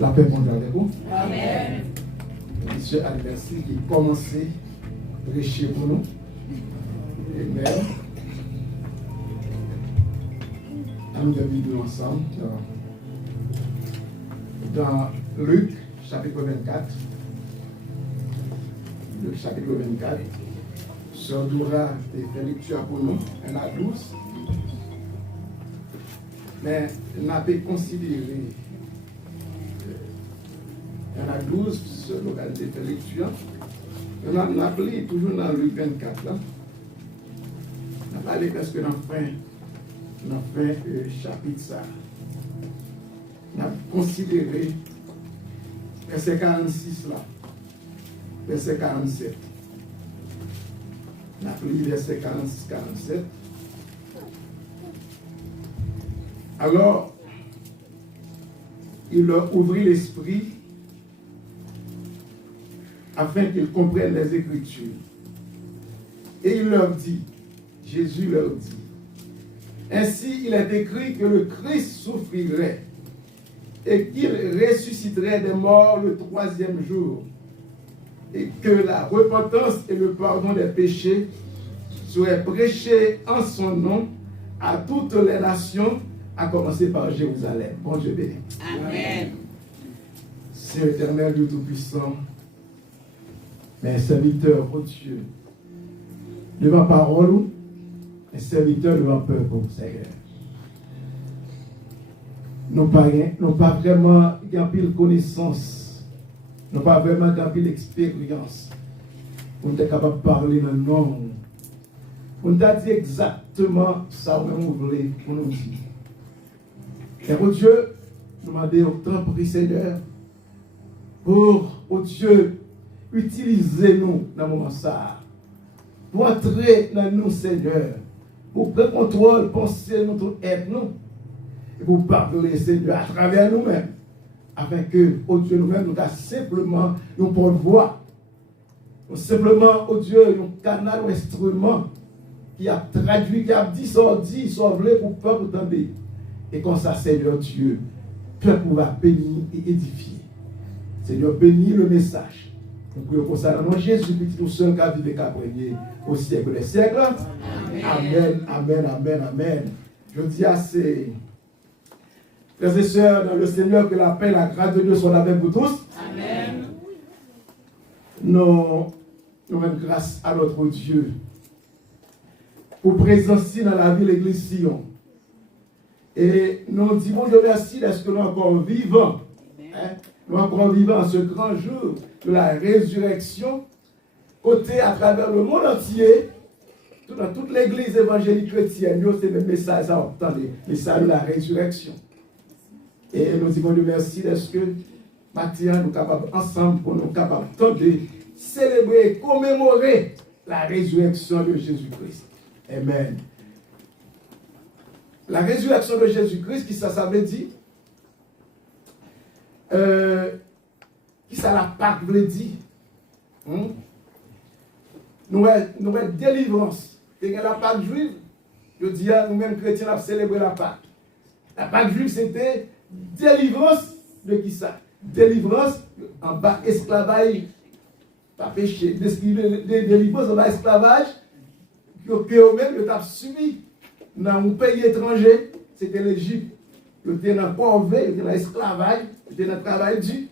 La paix mondiale avec vous. Amen. Monsieur Alberti qui a commencé à prêcher pour nous. Amen. Nous devons vivre ensemble dans Luc, chapitre 24. Le chapitre 24. Sœur Doura fait lecture pour nous, elle a 12. Mais elle n'a pas considéré. Elle a 12 sur localité de lecture. On a appelé toujours dans Luc 24. Là. On a parlé parce que dans la fin chapitre ça. On a considéré verset 46 là. Verset 47. On a appelé verset 46-47. Alors, il leur ouvrit l'esprit afin qu'ils comprennent les Écritures. Et il leur dit, Jésus leur dit, ainsi il est écrit que le Christ souffrirait et qu'il ressusciterait des morts le 3e jour et que la repentance et le pardon des péchés seraient prêchés en son nom à toutes les nations, à commencer par Jérusalem. Bon Dieu béni. Amen. C'est l'éternel Dieu Tout-Puissant, mais serviteur, oh Dieu, devant parole, un serviteur devant peuple, Seigneur. Nous n'avons pas vraiment gagné de connaissance, nous n'avons pas vraiment gagné d'expérience. On est capable de parler dans le nom. On a dit exactement ça que nous voulons pour nous dire. Et oh Dieu, nous demandons autant pour Seigneur, pour, oh Dieu, utilisez-nous dans le moment ça, pour entrer dans nous, Seigneur, pour prendre contrôle, penser notre être, nous, et pour parler, Seigneur, à travers nous-mêmes, afin que, oh Dieu, nous-mêmes, nous avons simplement une porte-voix, simplement, oh Dieu, un canal, un instrument qui a traduit, qui a dit, sauvé pour le peuple entendre. Et comme ça, Seigneur Dieu, le peuple va bénir et édifier. Seigneur, bénis le message. Nous prions pour ça dans le nom de Jésus, petit nous seul qui a vécu qu'à régner au siècle des siècles. Amen, amen, amen, amen. Je dis à ces frères et sœurs dans le Seigneur que la paix et la grâce de Dieu soient avec vous tous. Amen. Nous rendons grâce à notre Dieu pour présence dans la ville l'église Sion. Et nous disons Dieu merci d'être que nous encore vivants. Hein? Nous encore vivants ce grand jour de la résurrection, côté à travers le monde entier, dans toute l'église évangélique chrétienne, c'est le message à entendre, le message de la résurrection. Et nous disons Dieu merci d'être que maintenant nous sommes capables ensemble pour nous capables de célébrer, commémorer la résurrection de Jésus-Christ. Amen. La résurrection de Jésus-Christ, qui ça veut dire? Qui ça la Pâque veut dire? Nous avons délivrance. Et la Pâque juive, je dis à nous-mêmes chrétiens, nous avons célébré la Pâque. La Pâque juive, c'était délivrance de qui ça? Délivrance en bas esclavage, pas péché. Délivrance en bas esclavage, que eux-mêmes ont subi dans un pays étranger, c'était l'Égypte. Ils étaient dans le pauvreté, ils étaient dans l'esclavage, ils étaient dans le travail dur.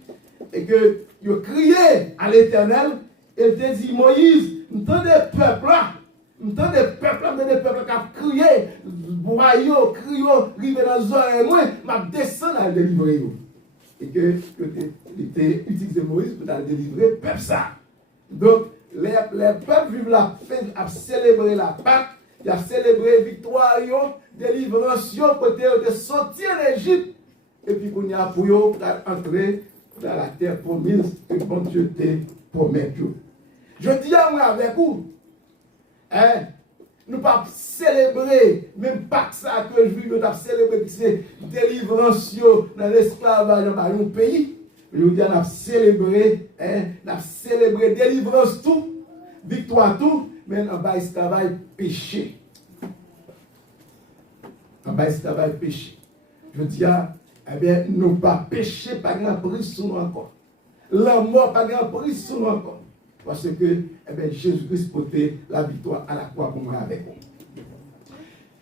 Et que ils ont crié à l'Éternel, et il te dit, Moïse, nous avons des peuples là, nous avons des peuples qui ont crié, boyau, crié, rivé dans les oreilles, moi, je descends à délivrer. Et que il était utilisé Moïse pour délivrer le peuple ça. Donc, les peuples vivent la fête à célébrer la Pâque. Il a célébré victoire, délivrance, côté de sortir d'Égypte. Et puis, qu'on y a pour entrer dans la terre promise que bon Dieu te promet. Je dis à moi avec vous, hein, nous ne pouvons pas célébrer, même pas que ça que je vis, nous avons célébré que c'est délivrance dans l'esclavage dans un pays. Je dis, nous avons célébré, délivrance tout, victoire tout. Mais en bas, esclavage, péché. En bas, esclavage, péché. Je dis à eh bien, nous pas péché, pas grand prise sur nous encore. La mort, pas grand prise sur nous encore. Parce que, eh bien, Jésus-Christ portait la victoire à la croix pour moi avec nous.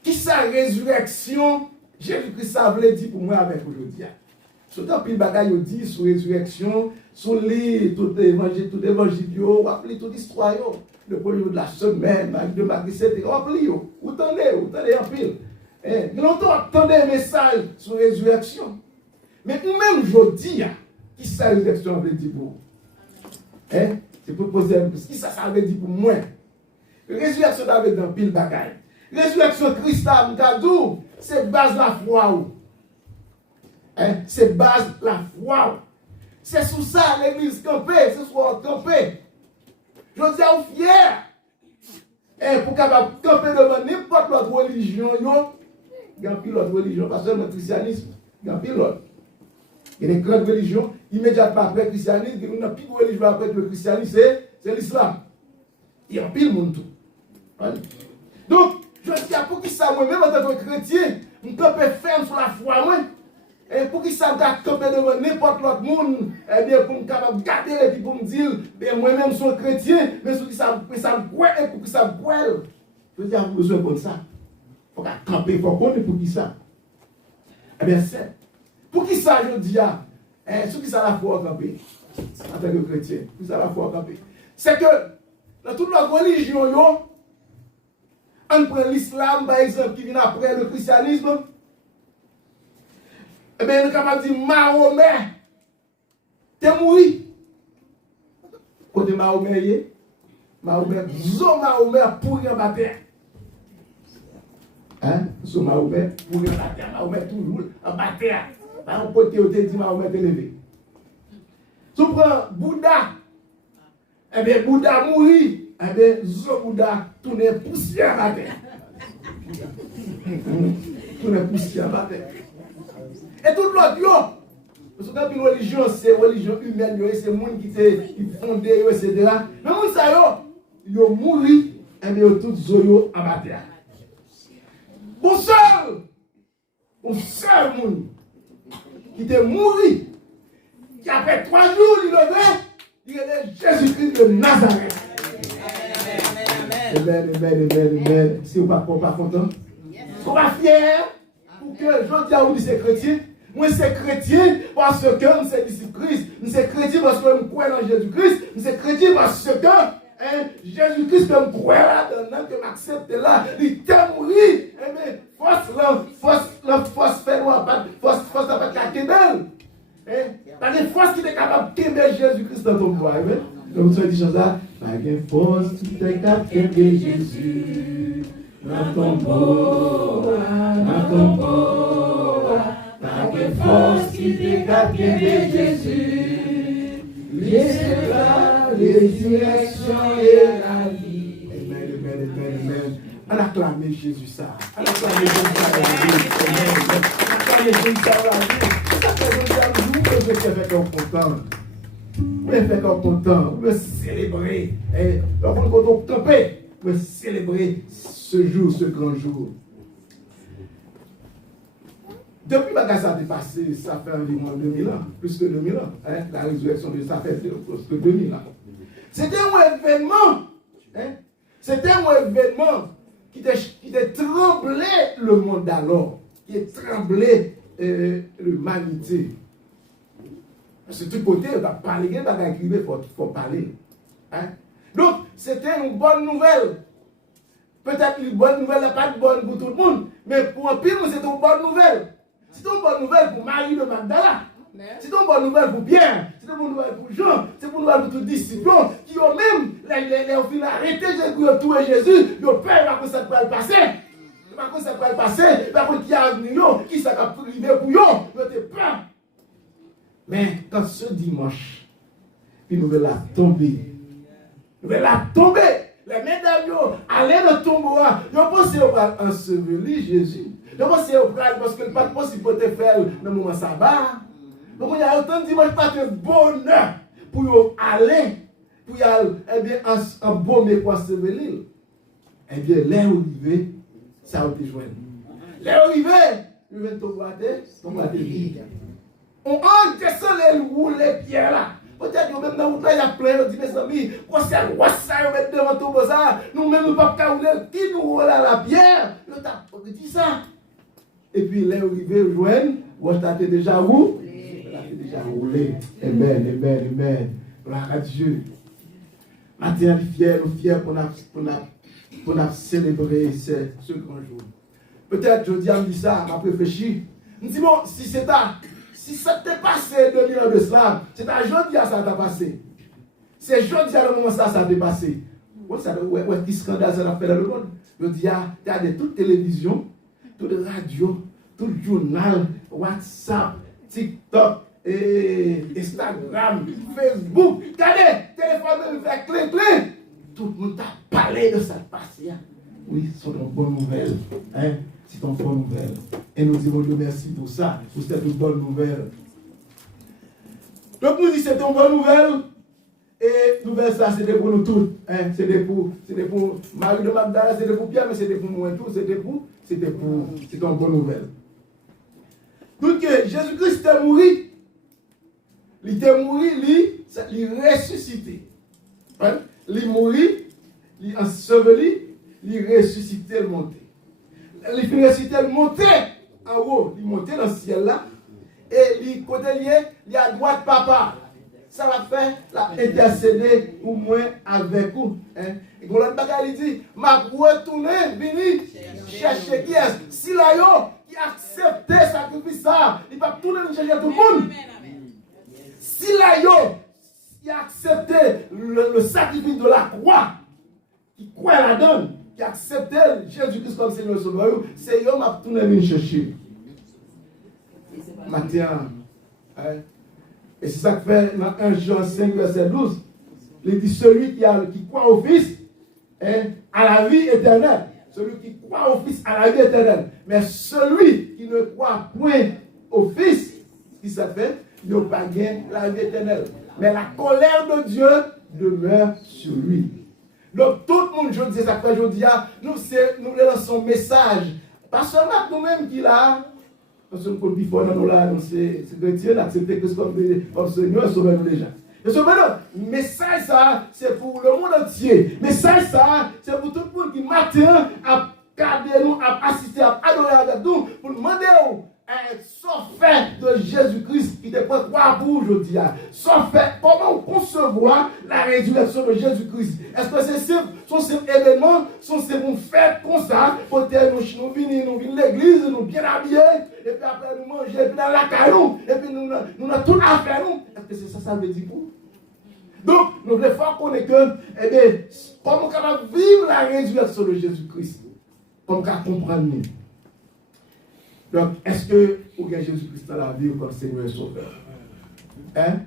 Qui sa résurrection, Jésus-Christ ça voulait dire pour moi avec aujourd'hui. Surtout puis bagaille il dit sur résurrection, sur les tout évangile, rappelez toute l'histoire le premier de la semaine, de Marie, c'était rappelez vous attendez en pile. Longtemps attendez un message sur résurrection. Mais même aujourd'hui, qui sa résurrection veut dire pour vous? C'est pour poser un peu. Qui ça veut dire pour moi? Résurrection avec un pile bagaille. Résurrection Christ a m'kadou, c'est base la foi. C'est base la foi. C'est sous ça l'église campée, c'est soit campée. Je dis à vous fier. Pour capable camper devant n'importe l'autre religion, il y a un pilote religion, pas seulement le christianisme, il y a un pilote. Il y a des grandes religions, immédiatement après le christianisme, il y a une pire religion après le christianisme, c'est l'islam. Il y a un pile monde tout. Donc, je dis à pour qui ça, moi-même en tant que chrétien, je campe ferme sur la foi, moi. Et pour qui ça me camper devant n'importe l'autre monde, eh bien, pour me capable garder et puis pour me dire, moi-même, je suis chrétien, mais pour qui ça me boit et pour qui ça me boit. Je dis à vous besoin comme ça. Il faut camper, il faut connaître pour qui ça. Eh bien, c'est. Pour qui ça, je dis, sur qui ça la foi camper, en tant que chrétien, pour qui ça la foi camper. C'est que, dans toute notre religion, on prend l'islam, par exemple, qui vient après le christianisme. Eh bien, on est capable de dire Mahomet, t'es mort. Côté Mahomet, Mahomet pourri en bataille. Sur Mahomet pourri en bataille. Mahomet toujours en bataille. Par un côté, on te dit Mahomet est levé. Tu prends Bouddha, eh bien, Bouddha mourit. Eh bien, Bouddha tourne poussière à terre. Tourne poussière à terre. Et tout l'autre, parce que une religion, c'est religion humaine, c'est le monde qui fondé, etc. Mais moun ça, yo mouri, et bien, tout zoyo en bataille. Pour seul monde qui était mouru, qui après 3 jours, il est Jésus-Christ de Nazareth. Amen. Si vous ne pas content, vous pas fier pour que je dis à vous, c'est chrétien. Moi, c'est chrétien parce que je suis disciple Christ. Je suis chrétien parce que je crois dans Jésus-Christ. Je suis chrétien parce que Jésus-Christ, que je crois là-dedans, que je m'accepte là, il t'a mouru. Mais force fait loin, force n'a pas de belle. Parce que force qui est capable de t'aimer Jésus-Christ dans ton bois. Donc, tu as dit ça, pas de force qui est capable d'aimer Jésus dans ton bois, pas de force qui est capable d'aimer Jésus. C'est la résurrection et la vie. Amen. On acclame Jésus ça. On acclame Jésus ça. On acclame Jésus ça. Je suis content. Je suis content. Je veux célébrer. Donc, on va camper. Je veux célébrer ce jour, ce grand jour. Depuis que ça a dépassé, ça fait environ 2000 ans, plus que 2000 ans. La résurrection de ça fait plus que 2000 ans. C'était un événement. C'était un événement qui a tremblé le monde d'alors, qui a tremblé l'humanité. Parce que tout côté, on va parler, on va écrire, il faut parler. Donc, c'était une bonne nouvelle. Peut-être une bonne nouvelle n'est pas bonne pour tout le monde, mais pour un pire, c'est une bonne nouvelle. C'est une bonne nouvelle pour Marie de Magdala. C'est une bonne nouvelle pour Pierre. C'est une bonne nouvelle pour Jean. C'est une bonne nouvelle pour tous les disciples qui ont même, les arrêté Jésus, ils ont tué Jésus. Ils ont peur parce que ça peut passer. Parce que ça peut passer. Parce qu'il y a un million qui s'est privé pour eux. Ils ont peur. Mais quand ce dimanche, puis nous allons la tomber. Nous allons la tomber. Les mesdames, allez dans le tombeau. Ils ont pensé à ensevelir Jésus. Ils ont pensé au prêtre parce que le pas possible de faire dans le moment sabbat. Donc il y a autant de dimanche pas de bonheur pour aller, pour y aller, eh bien, en embaumer pour ensevelir. Eh bien, l'air arrivé, ça a été joint. L'air arrivé, il vient tomber. On descend les roues, les pierres là. Peut-être que même dans le il y a plein de dit, mes amis, quand c'est le ça, mettre devant tout ça, nous-mêmes, nous ne pouvons pas rouler, qui nous roule à la pierre, nous t'avons dit ça. Et puis, là, arrivé, joindre, vous avez déjà roulé. Vous avez déjà roulé. Amen. Gloire à Dieu. Maintenant, nous fiers pour nous célébrer ce grand jour. Peut-être, je dis à me dire ça, m'a réfléchi. Je me dis, bon, si ça t'est passé 2000 ans de cela, c'est à jeudi à ça t'a passé. C'est jeudi à le moment ça t'est passé. Ouais, qui scandale ça a fait dans le monde. Je dis, il y a toute télévision, toute radio, tout journal, WhatsApp, TikTok, Instagram, Facebook. Regardez, téléphone me fait clé. Tout le monde t'a parlé de ça passé. Oui, c'est une bonne nouvelle. Hein? C'est une bonne nouvelle. Et nous disons Dieu merci pour ça, pour cette bonne nouvelle. Donc nous disons c'est une bonne nouvelle. Et nouvelle ça, c'était pour nous tous. Hein? C'était pour Marie de Magdala, c'était pour Pierre, mais c'était pour nous tous. C'est une bonne nouvelle. Donc Jésus-Christ était mort. Il était mort, il est ressuscité. Hein? Il est mort, il est enseveli, il est ressuscité, il est monté. Il est ressuscité, il est monté en haut, il est monté dans le ciel là. Et il est à droite papa. Ça va faire intercéder au moins avec vous. Hein? Et quand l'autre bagaille dit, m'a retourné, vini, chercher qui est. Si là, qui accepte ce sacrifice, il va tourner chercher tout le monde. Si là, qui accepte le sacrifice de la croix, qui croit la donne, qui accepte Jésus-Christ comme Seigneur Sauveur, c'est eux qui va tourner venir chercher. Matin, hein? Et c'est ça que fait dans 1 Jean 5, verset 12. Il dit celui qui croit au Fils à la vie éternelle. Celui qui croit au Fils à la vie éternelle. Mais celui qui ne croit point au Fils, qui ça fait, il n'a pas gagné la vie éternelle. Mais la colère de Dieu demeure sur lui. Donc tout le monde, je dis ça, je dis, nous lançons un message. Pas seulement nous-mêmes qui l'a. Parce que nous sommes là, c'est chrétien, accepter que c'est comme Seigneur, sauvez-nous déjà. Et ce message, ça, c'est pour le monde entier. Message, ça, c'est pour tout le monde qui matin a gardé nous, a assisté, a adoré avec nous, pour demander sans fait de Jésus-Christ qui te prend trois pour aujourd'hui. Sans fait, comment concevoir la résurrection de Jésus-Christ? Est-ce que c'est simple? Sont ces événements, sont ces bons fêtes comme ça, pour nous venir l'église, nous bien habillés, et puis après nous manger, et puis dans la caillou, et puis nous avons tout à faire. Est-ce que c'est ça, ça veut dire pour? Donc, nous devons connaître que, eh bien, comment on va vivre la résurrection de Jésus-Christ? Comme on va comprendre. Donc, est-ce que vous avez Jésus-Christ dans la vie comme Seigneur et Sauveur? Hein?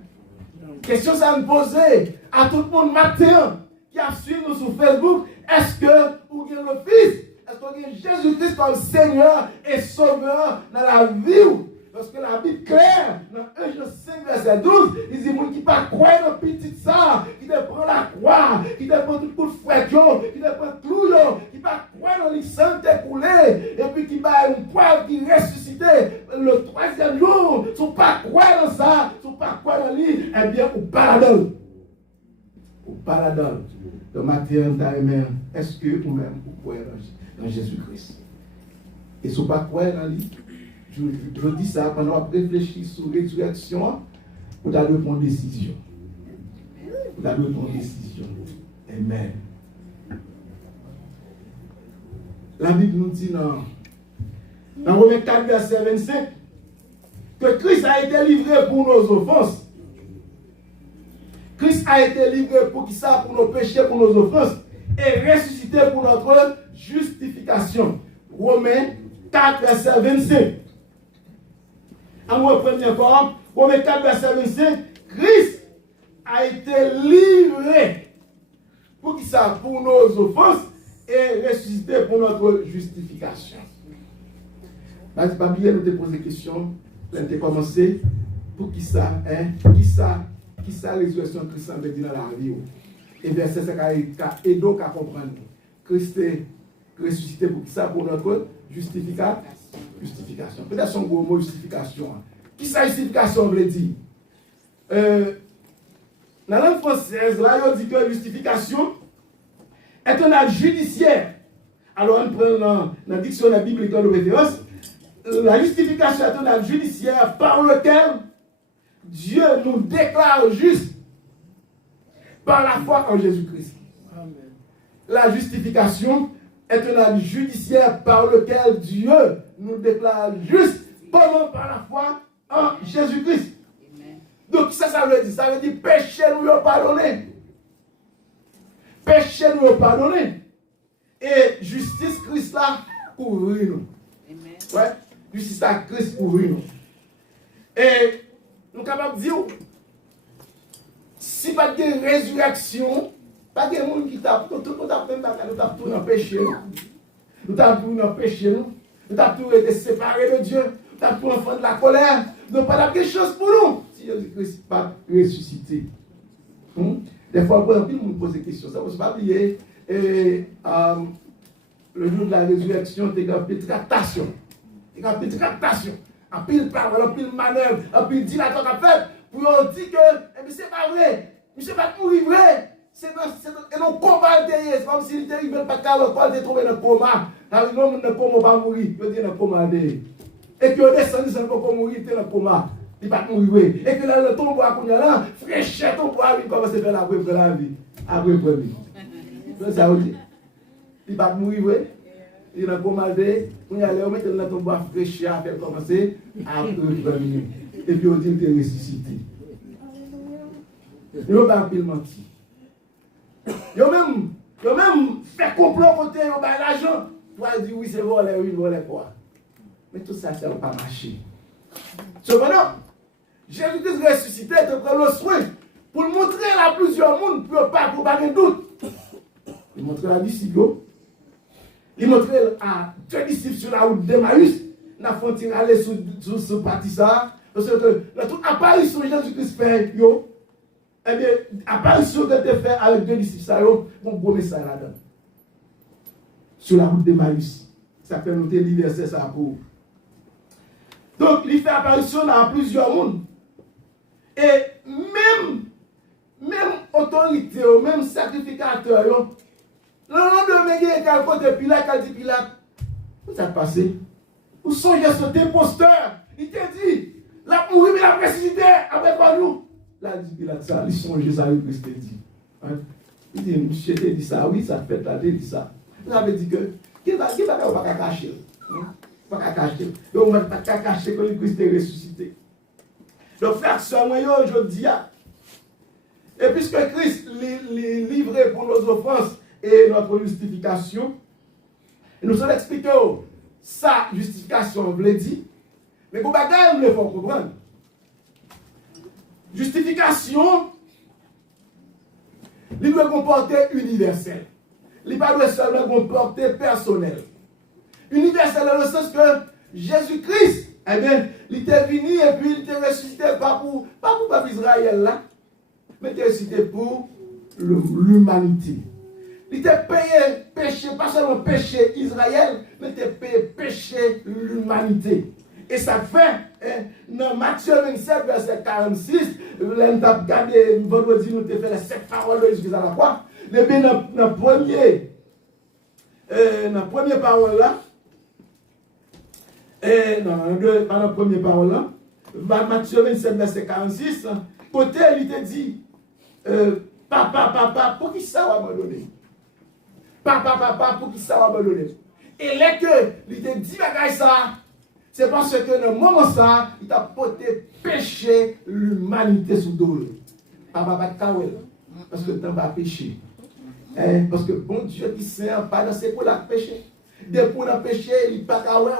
Question ça me poser à tout le monde matin qui a suivi nous sur Facebook. Est-ce que vous avez le Fils? Est-ce que vous avez Jésus-Christ comme Seigneur et Sauveur dans la vie? Parce que la Bible claire, dans 1 Jean 5, verset 12, il dit, qui ne pas croire dans petit ça, qui te prend la croix, qui te prend tout le fouet, qui te prend tout, qui ne pas croire dans les sangs écoulés, et puis qui va une poivre qui ressuscité le troisième jour, si vous ne pas croire dans ça, si vous ne pas croire dans lui, eh bien, vous paradol. Vous paradol. Le matin, est-ce que vous-même vous croyez dans Jésus-Christ? Et si vous ne pas croire dans lui, je dis ça pendant qu'on réfléchit sur la résurrection, pour aller prendre une décision. Pour aller prendre une décision. Amen. La Bible nous dit dans Romains 4, verset 25, que Christ a été livré pour nos offenses. Christ a été livré pour qui ça? Pour nos péchés, pour nos offenses, et ressuscité pour notre justification. Romains 4, verset 25. En reprenant encore, Romains 4, verset 25, Christ a été livré pour qui ça? Pour nos offenses et ressuscité pour notre justification. Là, tu pas bien nous te poser des questions, là, tu as commencé, pour qui ça, qui ça, résurrection de Christ veut dire dans la vie. Et bien, c'est ça qui aide donc à comprendre. Christ est ressuscité pour qui ça? Pour notre justification. Justification. Peut-être son gros mot justification. Qui ça justification veut dire? Dans la langue française, là, on dit que justification est un acte judiciaire. Alors, on prend dans le dictionnaire biblique de référence, la justification est un acte judiciaire par lequel Dieu nous déclare juste par la foi en Jésus-Christ. La justification est un acte judiciaire par lequel Dieu nous déclare juste par la foi en Jésus-Christ. Donc, ça veut dire? Ça veut dire péché nous est pardonné. Péché nous est pardonné. Et justice Christ là couvre nous. Ouais, justice à Christ couvre nous. Et nous sommes capables de dire, si pas de résurrection, pas de monde qui tape, tout le monde tape même pas, nous tape tout dans le péché. Nous tape tout dans le péché. Nous tape tout été séparés de Dieu. Nous tape tout enfant de la colère. Nous pas quelque chose pour nous. Si Jésus-Christ n'est pas ressuscité. Des fois, on nous pose des questions. Ça ne faut pas oublier. Le jour de la résurrection, il y a une petite tractation. Il y a une petite tractation. En pile parole, en pile manœuvre, en pile dilatoire à faire. Pour dire que c'est pas vrai. C'est pas mourir vrai. C'est un combat derrière. C'est comme s'il était arrivé pas de il trouvé dans le coma. L'homme ne peut pas mourir. Il est dans le coma derrière. Et que descendu sans pas mourir, il est dans le coma. Il ne va pas mourir. Et que là, le tombeau à Kounyala, fraîcheur tombeau à lui, il commence à faire la vie. Après la vie. C'est ça, ok. Il ne va pas mourir. Il est dans le coma. Kounyala, on met dans le tombeau à fraîcheur, il commencer à revenir. Et puis on dit qu'il est ressuscité. Il ne va pas mentir. Il a même fait complot côté, il a l'argent. Pour dire oui, c'est volé, oui, volé quoi. Mais tout ça, ça ne va pas marcher. Cependant, Jésus-Christ ressuscité te prend le soin pour le montrer à plusieurs mondes, pour pas de doute. Il montre à la disciple, il montre à deux disciples sur la route d'Emmaüs, il a fait aller sur ce parti ça, parce que la toute apparition de Jésus-Christ fait, eh bien, apparition que tu fait avec deux disciples, ça, mon gros message là-dedans. Sur la route d'Emmaüs. Ça fait noter l'universel, ça pour. Donc, il fait apparition dans plusieurs mondes. Et même autorité, même sacrificateur, le nom de Mégué, quel côté Pilate, quel dit Pilate, où ça passé? Où songez cet imposteur? Il t'a dit, la mourir, mais la ressuscité, avec quoi nous? Là, il dit Pilate ça, il songe ça, il Christ dit. Il dit, monsieur t'a dit ça, oui, ça fait, il dit ça. Vous avez dit que, qui va pas cacher? Pas cacher. Donc, on ne va pas cacher que le Christ est ressuscité. Donc, frère, soeur, moi, je dis, et puisque Christ est livré pour nos offenses et notre justification, nous allons expliquer sa justification, je l'ai dit, mais pour bagaille, il faut comprendre. Justification, il doit comporter universel. Il ne doit pas seulement comporter personnel. Universel dans le sens que Jésus-Christ, eh bien, il était venu et puis il était ressuscité pas pour Israël là, mais il était ressuscité pour l'humanité. Il était payé péché, pas seulement péché Israël, mais il était payé péché l'humanité. Et ça fait, dans Matthieu 27, verset 46, nous avons regardé, vendredi, nous avons fait les 7 paroles de Jésus à la croix. Mais bien, dans la première parole là, dans la première parole là, Matthieu 27, verset 46, côté, il te dit, papa, pour qui ça va me donner? Papa, pour qui ça va me donner? Et là que, il te dit, ça, c'est parce que dans le moment ça, il t'a porté péché l'humanité sous dos. Papa, pas de kawel, parce que tu n'as pas péché. Parce que bon Dieu qui sait pas dans ses pour la péché. Des pour la péché, il pas kawel.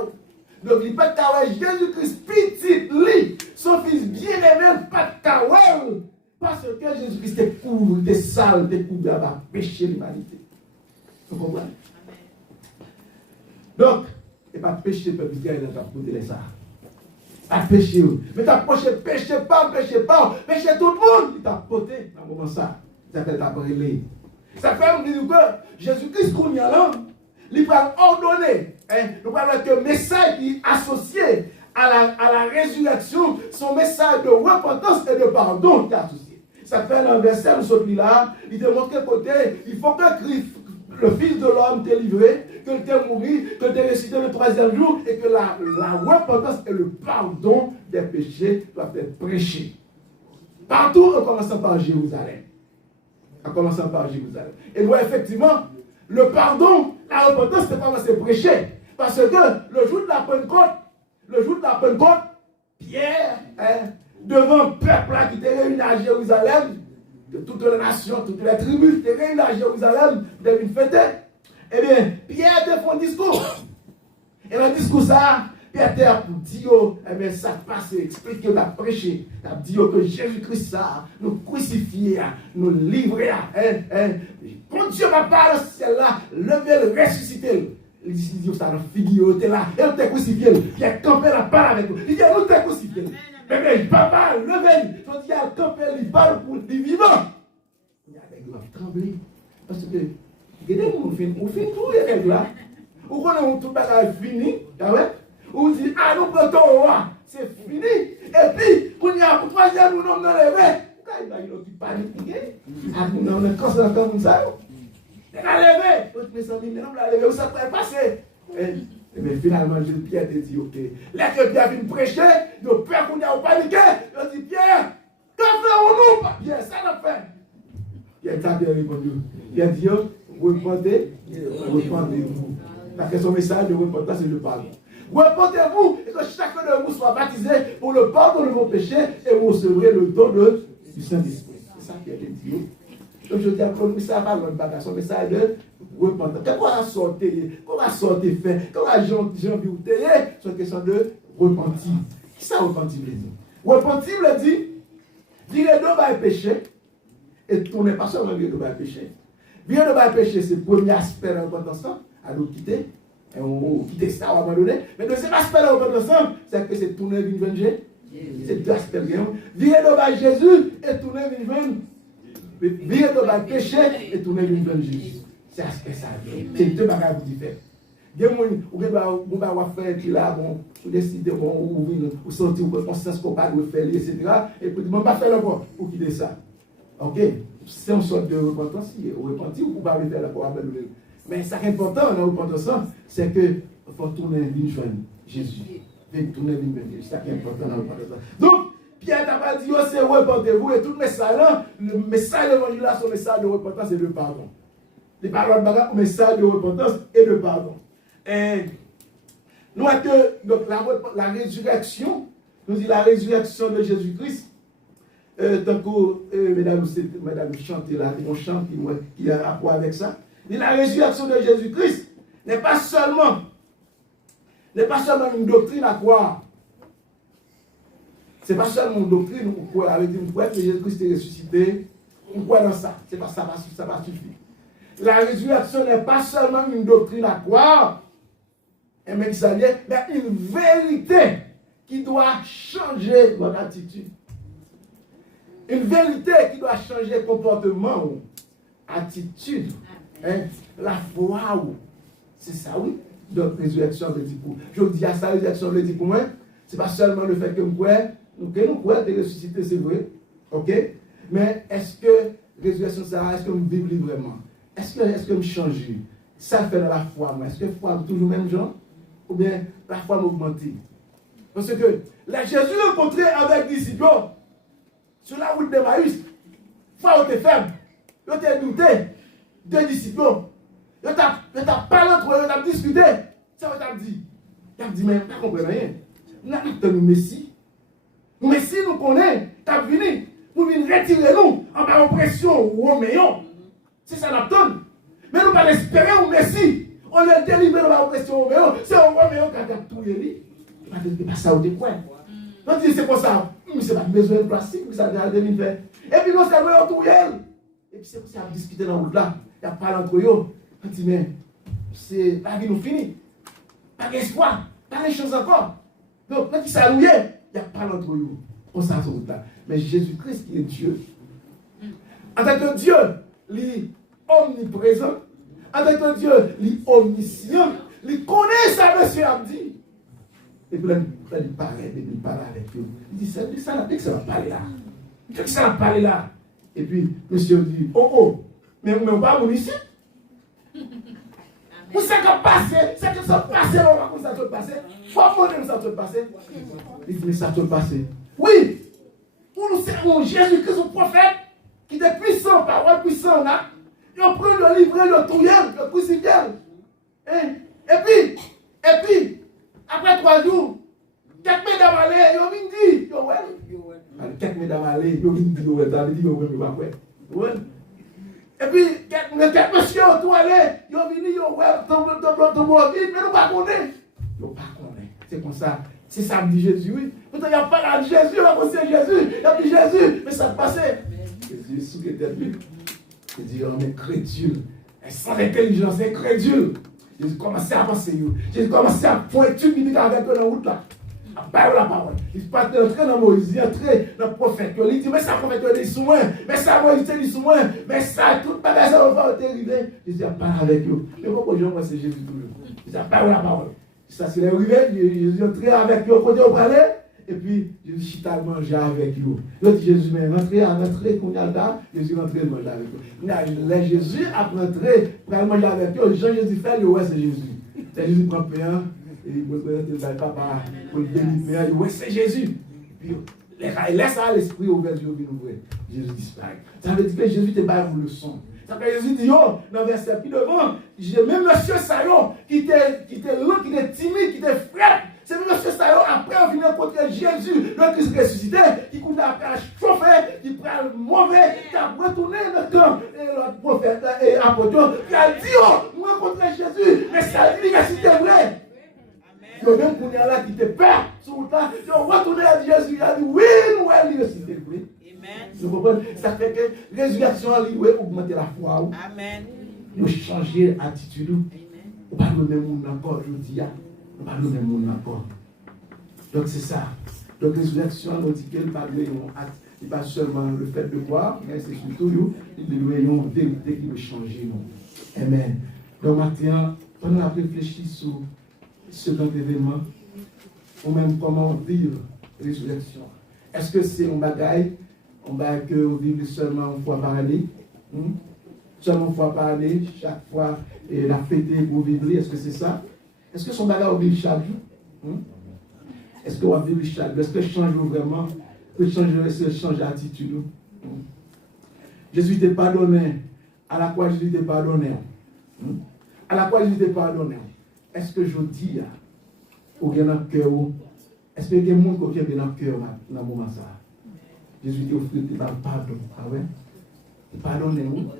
Donc il pas kawel. Jésus-Christ petit lui, son fils bien-aimé pas kawel. Parce que Jésus-Christ est couvert, est sale, est couvert par péché l'humanité. Vous comprenez? Donc, et pas péché peuple Israël dans ta côté de ça. Pas péché. Mais t'as péché pas tout le monde. Il t'a porté dans le moment ça. Ça fait ta brûlée. Ça fait dire que Jésus-Christ qu'on y a là, il va ordonner nous parlons que le message qui est associé à la résurrection, son message de repentance et de pardon qui est associé. Ça fait un verset, nous sommes là, il démontre que côté, il faut que le Fils de l'homme t'ait livré, que t'ait mouru, que t'ait ressuscité le 3e jour, et que la repentance et le pardon des péchés doivent être prêchés. Partout, en commençant par Jérusalem. En commençant par Jérusalem. Et nous, effectivement, le pardon, la repentance, c'est pas c'est prêché. Parce que le jour de la Pentecôte, Pierre, devant le peuple là, qui était réuni à Jérusalem, de toutes les nations, toutes les tribus, qui étaient réunis à Jérusalem, devait fêter. Eh bien, Pierre te fait un discours. Et dans le discours ça, Pierre te dit, eh bien, ça passe, explique que tu as prêché. Tu as dit que Jésus-Christ ça, nous crucifier, nous livrer. Quand Dieu va parler au ciel là, lever le ressusciter. Il dit, ça nous figure, tu es là, et on t'a crucifié. Pierre campé la parole avec nous. Il dit, nous t'es crucifié. Mais papa, levez, il dit, à camper, il parle pour les vivants. Il y a des gens qui trembler. Parce que, regardez, on fait tout les règles là. Ou quand on tout bagage fini, ou dit, ah, nous prenons au roi, c'est fini. Et puis, quand il y a un troisième, nous nous lever. Il y a qui paniquent. Ah, nous nous sommes comme ça. Il a levé. Mes amis, nous l'avons levé, où ça peut passer. Mais finalement, Pierre te dit, ok. Là que Pierre vient prêcher, le père qu'on a paniqué, il dit, Pierre, que faisons-nous? Pierre, ça l'a fait. Pierre t'a bien répondu. Pierre dit, repentez-vous. Parce que son message de repentance, c'est le pardon. Repentez-vous et que chacun de vous soit baptisé pour le pardon de vos péchés et vous recevrez le don du Saint-Esprit. C'est ça qui a été dit. Donc je dis à Claude, ça va l'autre bagage, son message de repentance. Quand on a sorti, fait, quand on a envie de c'est une question de repentir. Qui ça repentir veut dire? Repentir veut dire, dire de bas péché, et tourner pas seulement dire de bas péché. Dire de bas péché, c'est le premier aspect de la repentance, à nous quitter. Et on quitte ça, on va abandonner. Mais le deuxième aspect de la repentance, c'est que c'est tourner vers venger. C'est deux aspects. Dire de bas Jésus et tourner vers venger. Dire de bas péché et tourner vers Jésus. C'est aspect ça. C'est deux bagages différents. Il y a des gens qui vont faire qui là, vous décidez, vous sentez, vous conscience qu'on va faire, etc. Et puis, on va faire le bon pour quitter ça. Ok? C'est une sorte de repentance. Repentir, vous ne pouvez pas le faire le bon. Mais ce qui est important dans la repentance, c'est qu'il faut tourner vers Jésus. Tourner vers Jésus. C'est ce qui est important dans la repentance. Donc, Pierre n'a pas dit, c'est repentez-vous. Et tout le message là, le message de l'évangile là, c'est un message de repentance et de pardon. Les paroles de un message de repentance et de pardon. Et nous avons que donc, la résurrection, nous dit la résurrection de Jésus-Christ, tant que mesdames chantez là, on chante qui a rapport avec ça. Et la résurrection de Jésus-Christ n'est pas seulement une doctrine à croire. Ce n'est pas seulement une doctrine où on croit avec une foi que Jésus-Christ est ressuscité. On croit dans ça. C'est pas ça va suffire. La résurrection n'est pas seulement une doctrine à croire, mais une vérité qui doit changer votre attitude. Une vérité qui doit changer comportement ou attitude. La foi, c'est ça, oui. Donc, résurrection veut dire pour. Je dis à ça, résurrection veut dire pour moi, c'est pas seulement le fait que nous croyons de ressusciter, c'est vrai. Ok? Mais est-ce que résurrection, ça, est-ce que nous vivons vraiment? Est-ce que nous changeons? Ça fait dans la foi, moi. Est-ce que la foi est toujours le même genre? Ou bien la foi m'augmente? Parce que Jésus rencontré avec des disciples sur la route de Maïs, foi était faible, il était douté, deux disciples, il t'a parlé entre eux, il t'a discuté. Ça veut dire, il t'a dit, mais tu ne comprends rien. Nous avons le Messie. Le Messie nous connaît, tu as venu pour venir retirer nous en bas oppression ou en meilleur. C'est ça l'abtonne. Mais nous pas espérer au Messie. On le délivre dans la oppression au meilleur. C'est au meilleur qui a tout les c'est pas ça au décoin. On dit c'est pour ça. C'est pas besoin de plastique, ça a déjà fait. Et puis nous c'est vrai tout elle. Et puis c'est pour ça discuter dans la route là. Il y a pas entre eux. On dit mais c'est la vie nous fini. Pas d'espoir, pas de chance encore. Donc quand il s'est alloué, il n'y a pas entre eux. On s'en route là. Mais Jésus-Christ qui est Dieu. En tant que Dieu, il est omniprésent. En tant que Dieu, il est omniscient. Il connaît ça, monsieur a dit. Et puis là, il parle avec eux. Il dit, ça va parler là. Qu'est-ce que ça va parler là? Et puis, monsieur dit, oh, mais on va pas ici. Vous savez que passer, c'est que ça passe, on va comme ça te passer. Pourquoi ça te passer? Il dit, mais ça te passer. Oui, nous servons Jésus-Christ, son prophète, qui est puissant, parole puissante là. Il prend le livre, le touiller, le crucifier. Et puis, après 3 jours, quelques mesdames allaient, ils ont dit, quelques mesdames allaient, ils ont dit, et puis, quelques messieurs autour allaient, ils ont dit, ton mais nous ne pas connaître. Ils ne pas connaître. C'est comme ça. C'est ça que dit Jésus, oui. Pourtant, il n'y a pas là de Jésus, il y a aussi Jésus. Il y a dit Jésus, mais ça passait. Jésus, sous qui était lui. Il dit, on est crédule. Sans intelligence, incrédule. Jésus commençait à penser. Jésus commençait à pointer une minute avec eux dans la route là. À parler la parole. Il se passe entrer dans Moïse, il entrait dans le prophète. Il dit, mais ça, prophète, il dit sous moi. Mais ça, Moïse, il dit sous moi. Mais ça, tout le bagage, ça va arriver. Jésus a parlé avec eux. Mais pourquoi les gens pensent que c'est Jésus toujours? Il a parlé la parole. Ça, c'est arrivé. Jésus entrait avec eux, côté au palais. Et puis, Jésus chita manger avec eux. L'autre Jésus, mais rentrez, qu'on y a là, Jésus rentré manger avec eux. Là, Jésus a rentré, pour aller manger avec eux. Jean-Jésus fait, ouais, c'est Jésus. C'est Jésus prend pain, et il présente le papa, pour le bénir pain, ouais, c'est Jésus. Puis, il laisse à l'esprit ouvert, Dieu vient ouvrir. Jésus disparaît. Ça veut dire que Jésus te bat une leçon. Ça veut dire que Jésus dit, dans le verset, puis devant, j'ai même monsieur Sayon, qui était timide, qui était frère. C'est M. Sayon, après, on vient rencontrer Jésus, le Christ ressuscité, qui compte après à chauffer, qui prend le mauvais, qui a retourné dans le camp, et l'autre prophète et apôtre, qui a dit, nous rencontrons Jésus, mais ça dit que c'était vrai. Le même qu'on est là qui te perd sur le temps, ils ont retourné à Jésus, il a dit, oui, nous allons ressusciter. Vous comprenez? Ça fait que la résurrection a augmenté la foi. Amen. Nous changer l'attitude. On va donner mon encore, je dis. On va donner mon accord. Donc c'est ça. Donc la résurrection, on dit qu'elle parle d'un acte. Il n'est pas seulement le fait de croire, mais c'est surtout une vérité qui veut changer. Amen. Donc maintenant, pendant la réfléchir sur ce grand événement, ou même comment vivre la résurrection. Est-ce que c'est un bagaille que vous vivez seulement une fois par année? Seulement une fois par année, chaque fois la fête vous vivez, est-ce que c'est ça? Est-ce que son bagage vous vivez chaque jour? Est-ce que vous vivez chaque jour? Est-ce que change vraiment? Est-ce que change d'attitude? Jésus t'est pardonné. À la quoi Jésus t'est pardonné? À la quoi Jésus t'est pardonné? Est-ce que je dis, ou bien dans le cœur, est-ce que il y a des gens qui ont dans le cœur dans le moment ça? Jésus t'a offert pardon. Ah ouais? Il pardonne où?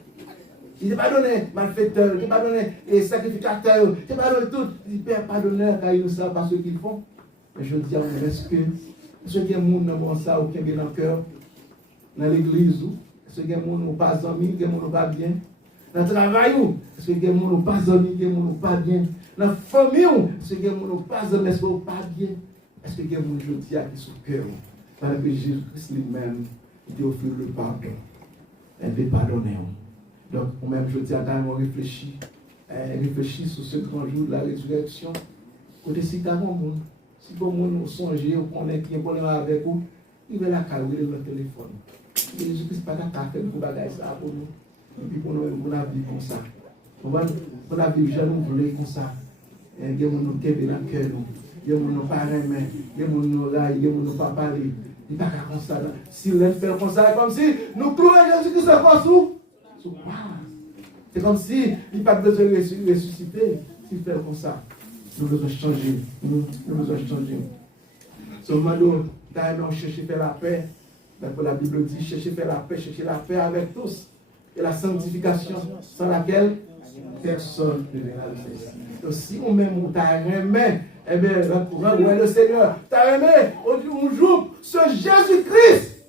Il t'a pardonné malfaiteur, il t'a pardonné sacrificateur, il t'a pardonné tout. Il Père pardonner car ils ne savent pas ce qu'ils font. Mais je dis, est-ce qu'il y a des gens qui ont dans le moment ça ou qui ont dans le cœur? Dans l'église, est-ce qu'il y a des gens qui n'ont pas amis, qui n'ont pas bien? Dans le travail, est-ce qu'il y a des gens qui n'ont pas amis, qui n'ont pas bien? Dans la famille, est-ce qu'il y a des gens qui n'ont pas amis, qui n'ont pas bien? Est-ce qu'il y a des gens qui sont au cœur? Parce que Jésus-Christ lui-même, il t'a offert le pardon. Elle t'a pardonné. Donc, moi-même, je dis à Daniel, réfléchis sur ce grand jour de la résurrection. Côté si tu as un monde, si vous monde songez, vous connaissez qui est problème avec vous, il va la caler dans le téléphone. Jésus-Christ pas d'accord faire pour bagaille ça pour nous. Et puis pour nous la vie comme ça. Pour la vie, je nous voulais comme ça. Il y a des gens qui ont dans le cœur. Il y a des gens qui n'ont pas aimé. Il y a des gens qui n'ont pas, il y a des gens qui n'ont pas parlé. Il n'y a pas comme ça. Si l'on fait comme ça, c'est comme si nous clouons Jésus-Christ en sous. C'est comme si il n'y a pas besoin de ressusciter. S'il fait comme ça, nous devons changer. Nous devons changer. Seulement, nous devons chercher à faire la paix. Pour la Bible dit, chercher à faire la paix avec tous. Et la sanctification, sans laquelle personne ne verra le Seigneur. Donc, si nous-mêmes, nous t'avons aimé, eh bien, le Seigneur t'a aimé, on joue ce Jésus-Christ.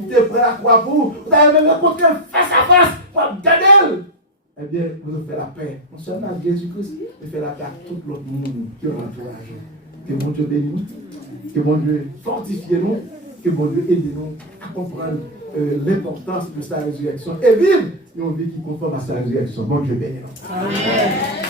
Il te prêt à croire pour vous. Vous avez même rencontré face à face pour garder. Eh bien, vous nous faites la paix. Non seulement à Jésus-Christ, mais fait la paix à tout l'autre monde qui est entourage. Que mon Dieu bénisse nous, que mon Dieu fortifie nous, que mon Dieu aide nous à comprendre l'importance de sa résurrection et vivre une vie qui conforme à sa résurrection. Mon Dieu bénisse nous. Amen.